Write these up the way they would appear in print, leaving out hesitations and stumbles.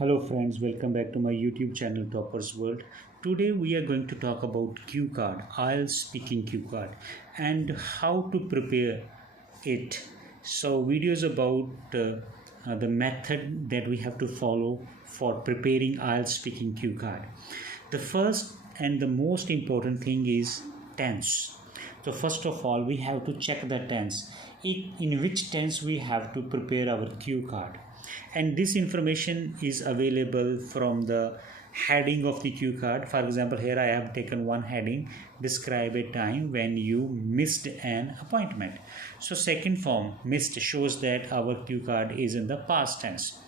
Hello friends, welcome back to my YouTube channel Toppers World. Today we are going to talk about cue card, IELTS speaking cue card, and how to prepare it. So videos about the method that we have to follow for preparing IELTS speaking cue card. The first and the most important thing is tense. So first of all, we have to check the tense. In which tense we have to prepare our cue card, and this information is available from the heading of the cue card. For example, here I have taken one heading: describe a time when you missed an appointment. So second form, missed, shows that our cue card is in the past tense.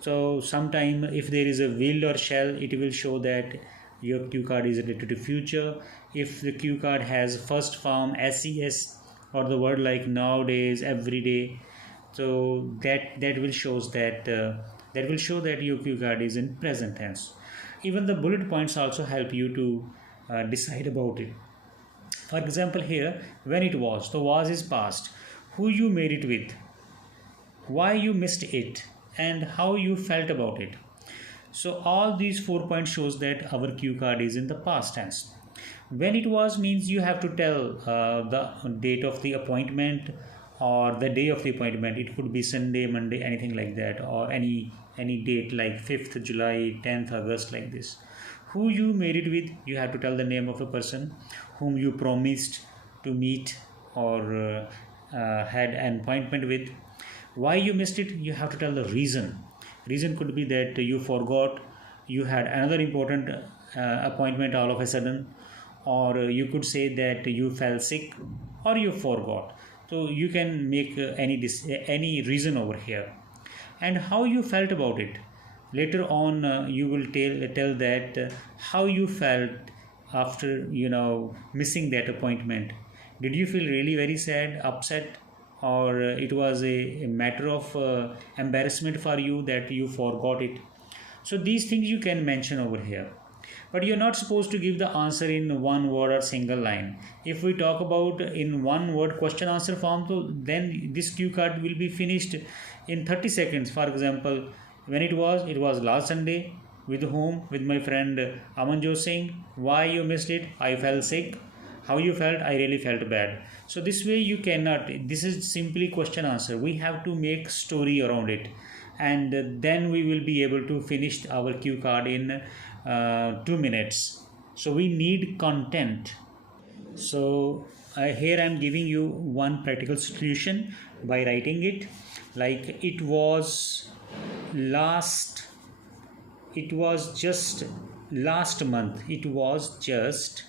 So sometime if there is a will or shall, it will show that your cue card is related to future. If the cue card has first form ses or the word like nowadays, every day, so that will shows that will show that your cue card is in present tense. Even the bullet points also help you to decide about it. For example, here, when it was, the was is past, who you made it with, why you missed it, and how you felt about it. So all these 4 points shows that our cue card is in the past tense. When it was means you have to tell the date of the appointment or the day of the appointment. It could be Sunday, Monday, anything like that, or any date like 5th July, 10th August, like this. Who you made it with, you have to tell the name of a person whom you promised to meet or had an appointment with. Why you missed it, you have to tell the reason could be that you forgot, you had another important appointment all of a sudden, or you could say that you fell sick or you forgot. So you can make any reason over here. And how you felt about it, later on you will tell that how you felt after missing that appointment. Did you feel really very sad, upset, or it was a matter of embarrassment for you that you forgot it? So these things you can mention over here, but you're not supposed to give the answer in one word or single line. If we talk about in one word question answer form, so then this cue card will be finished in 30 seconds. For example, when it was last Sunday. With whom? With my friend Amanjot Singh. Why you missed it? I felt sick. How you felt? I really felt bad. So this way you cannot, this is simply question answer. We have to make story around it, and then we will be able to finish our cue card in 2 minutes. So we need content. So here I am giving you one practical solution by writing it like last it was just last month, it was just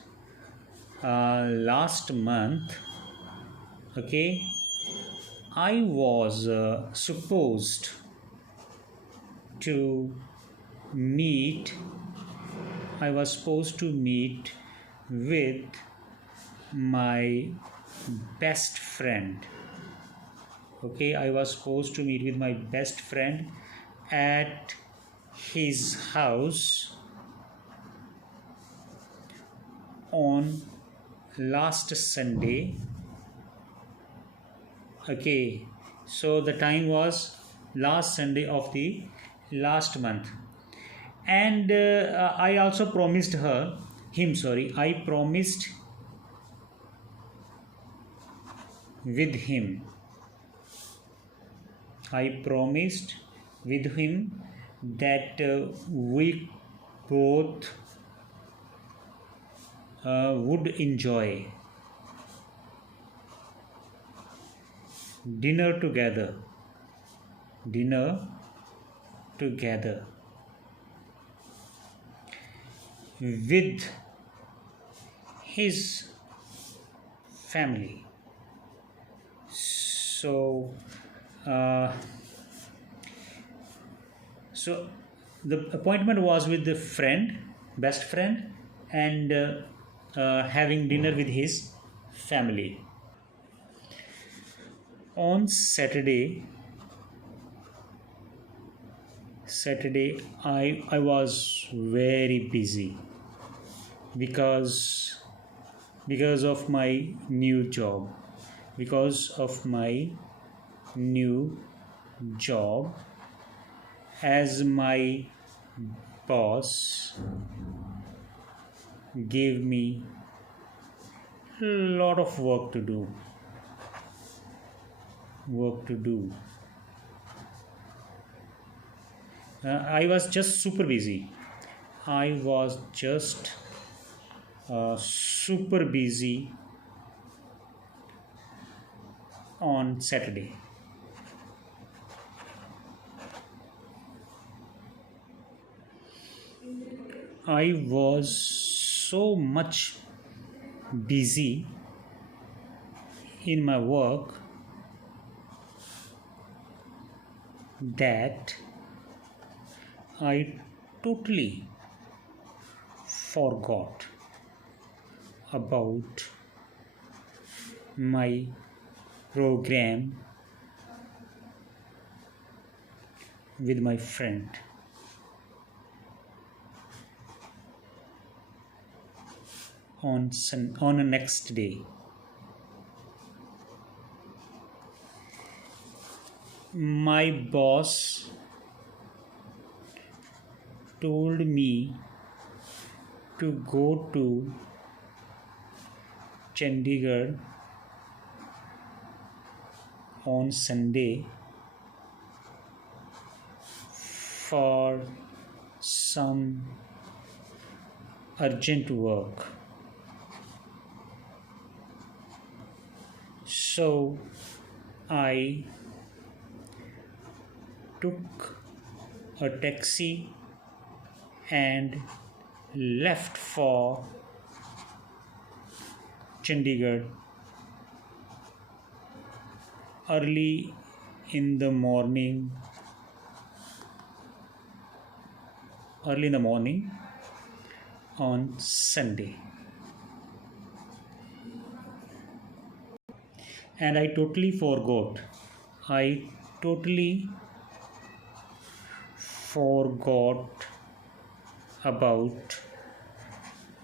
last month, okay, I was supposed to meet with my best friend. Okay, I was supposed to meet with my best friend at his house on last Sunday. Okay, so the time was last Sunday of the last month. And I also promised I promised with him. I promised with him that we both would enjoy dinner together with his family. So so the appointment was with the best friend, and having dinner with his family. On Saturday, I was very busy because of my new job. as my boss gave me a lot of work to do. I was just super busy. I was just super busy on Saturday. I was so much busy in my work that I totally forgot about my program with my friend. On the next day, my boss told me to go to Chandigarh on Sunday for some urgent work. So I took a taxi and left for Chandigarh early in the morning on Sunday. And I totally forgot about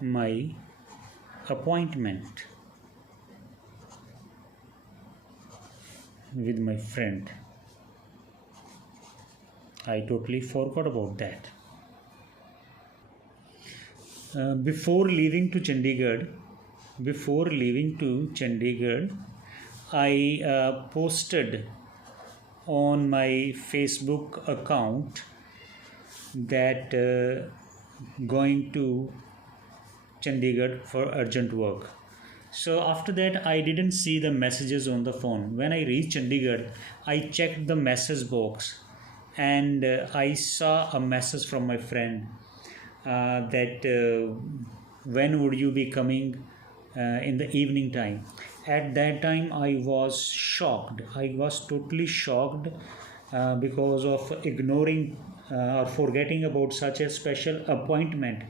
my appointment with my friend. I totally forgot about that. Before leaving to Chandigarh, I posted on my Facebook account that going to Chandigarh for urgent work. So after that, I didn't see the messages on the phone. When I reached Chandigarh, I checked the message box and I saw a message from my friend that when would you be coming in the evening time. At that time I was shocked. I was totally shocked because of ignoring or forgetting about such a special appointment.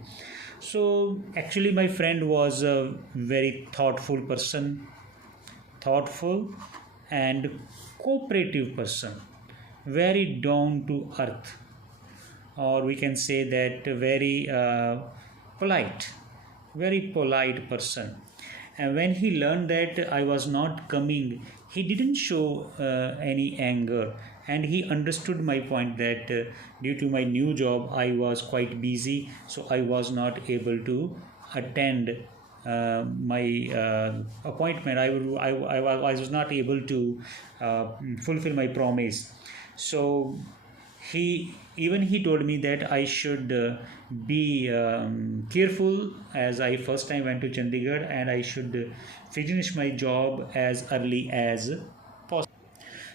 So actually my friend was a very thoughtful and cooperative person, very down to earth, or we can say that very polite person. And when he learned that I was not coming, he didn't show any anger, and he understood my point that due to my new job I was quite busy, so I was not able to attend my appointment. I was not able to fulfill my promise. So he told me that I should be careful, as I first time went to Chandigarh, and I should finish my job as early as possible.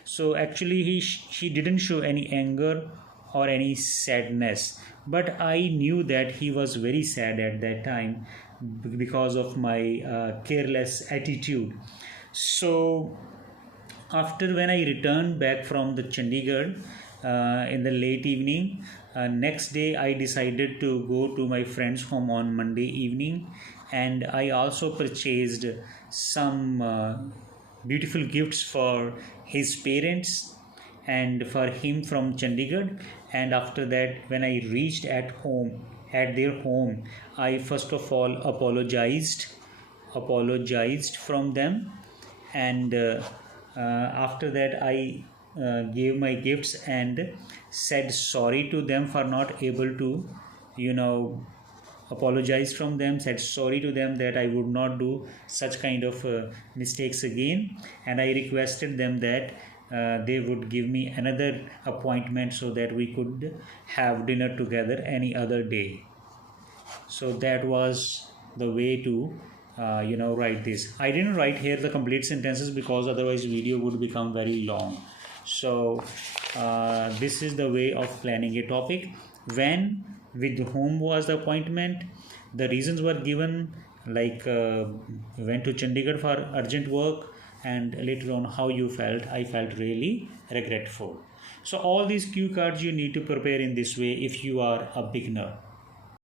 So actually he didn't show any anger or any sadness, but I knew that he was very sad at that time because of my careless attitude. So after when I returned back from the Chandigarh in the late evening, next day I decided to go to my friend's home on Monday evening, and I also purchased some beautiful gifts for his parents and for him from Chandigarh. And after that, when I reached at their home, I first of all apologized from them, and after that I gave my gifts and said sorry to them for not able to, you know, apologized from them, said sorry to them that I would not do such kind of mistakes again, and I requested them that they would give me another appointment so that we could have dinner together any other day. So that was the way to write this. I didn't write here the complete sentences because otherwise video would become very long. So this is the way of planning a topic. When, with whom was the appointment, the reasons were given, like went to Chandigarh for urgent work, and later on how you felt. I felt really regretful. So all these cue cards you need to prepare in this way if you are a beginner.